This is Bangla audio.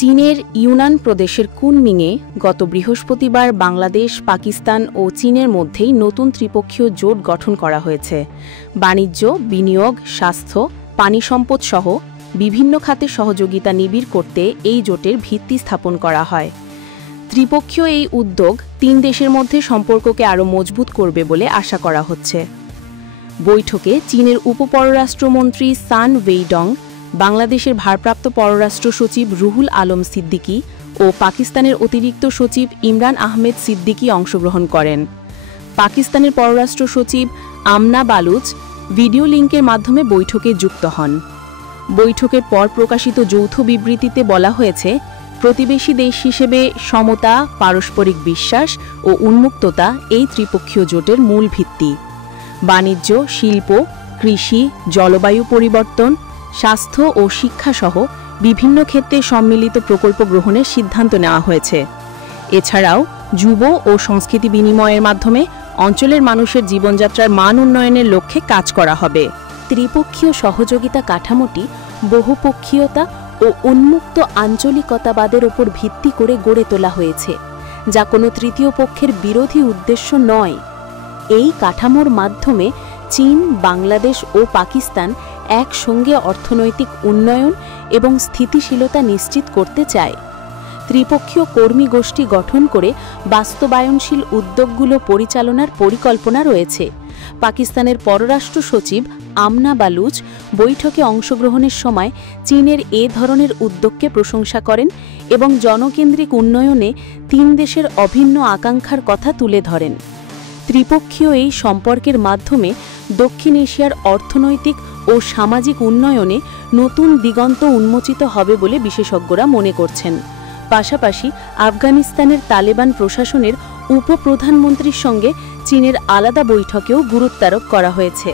চীনের ইউনান প্রদেশের কুনমিংয়ে গত বৃহস্পতিবার বাংলাদেশ, পাকিস্তান ও চীনের মধ্যেই নতুন ত্রিপক্ষীয় জোট গঠন করা হয়েছে। বাণিজ্য, বিনিয়োগ, স্বাস্থ্য, পানি সম্পদ সহ বিভিন্ন খাতে সহযোগিতা নিবিড় করতে এই জোটের ভিত্তি স্থাপন করা হয়। ত্রিপক্ষীয় এই উদ্যোগ তিন দেশের মধ্যে সম্পর্ককে আরও মজবুত করবে বলে আশা করা হচ্ছে। বৈঠকে চীনের উপপররাষ্ট্রমন্ত্রী সান ওয়েইডং, বাংলাদেশের ভারপ্রাপ্ত পররাষ্ট্র সচিব রুহুল আলম সিদ্দিকী ও পাকিস্তানের অতিরিক্ত সচিব ইমরান আহমেদ সিদ্দিকী অংশগ্রহণ করেন। পাকিস্তানের পররাষ্ট্র সচিব আমনা বালুচ ভিডিও লিঙ্কের মাধ্যমে বৈঠকে যুক্ত হন। বৈঠকের পর প্রকাশিত যৌথ বিবৃতিতে বলা হয়েছে, প্রতিবেশী দেশ হিসেবে সমতা, পারস্পরিক বিশ্বাস ও উন্মুক্ততা এই ত্রিপক্ষীয় জোটের মূল ভিত্তি। বাণিজ্য, শিল্প, কৃষি, জলবায়ু পরিবর্তন, স্বাস্থ্য ও শিক্ষাসহ বিভিন্ন ক্ষেত্রে সম্মিলিত প্রকল্প গ্রহণের সিদ্ধান্ত নেওয়া হয়েছে। এছাড়াও যুব ও সংস্কৃতি বিনিময়ের মাধ্যমে অঞ্চলের মানুষের জীবনযাত্রার মান উন্নয়নের লক্ষ্যে কাজ করা হবে। ত্রিপক্ষীয় সহযোগিতা কাঠামোটি বহুপক্ষীয়তা ও উন্মুক্ত আঞ্চলিকতাবাদের উপর ভিত্তি করে গড়ে তোলা হয়েছে, যা কোনো তৃতীয় পক্ষের বিরোধী উদ্দেশ্য নয়। এই কাঠামোর মাধ্যমে চীন, বাংলাদেশ ও পাকিস্তান একসঙ্গে অর্থনৈতিক উন্নয়ন এবং স্থিতিশীলতা নিশ্চিত করতে চায়। ত্রিপক্ষীয় কর্মী গোষ্ঠী গঠন করে বাস্তবায়নশীল উদ্যোগগুলো পরিচালনার পরিকল্পনা রয়েছে। পাকিস্তানের পররাষ্ট্র সচিব আমনা বালুচ বৈঠকে অংশগ্রহণের সময় চীনের এ ধরনের উদ্যোগকে প্রশংসা করেন এবং জনকেন্দ্রিক উন্নয়নে তিন দেশের অভিন্ন আকাঙ্ক্ষার কথা তুলে ধরেন। ত্রিপক্ষীয় এই সম্পর্কের মাধ্যমে দক্ষিণ এশিয়ার অর্থনৈতিক ও সামাজিক উন্নয়নে নতুন দিগন্ত উন্মোচিত হবে বলে বিশেষজ্ঞরা মনে করছেন। পাশাপাশি আফগানিস্তানের তালেবান প্রশাসনের উপপ্রধানমন্ত্রীর সঙ্গে চীনের আলাদা বৈঠকেও গুরুত্বারোপ করা হয়েছে।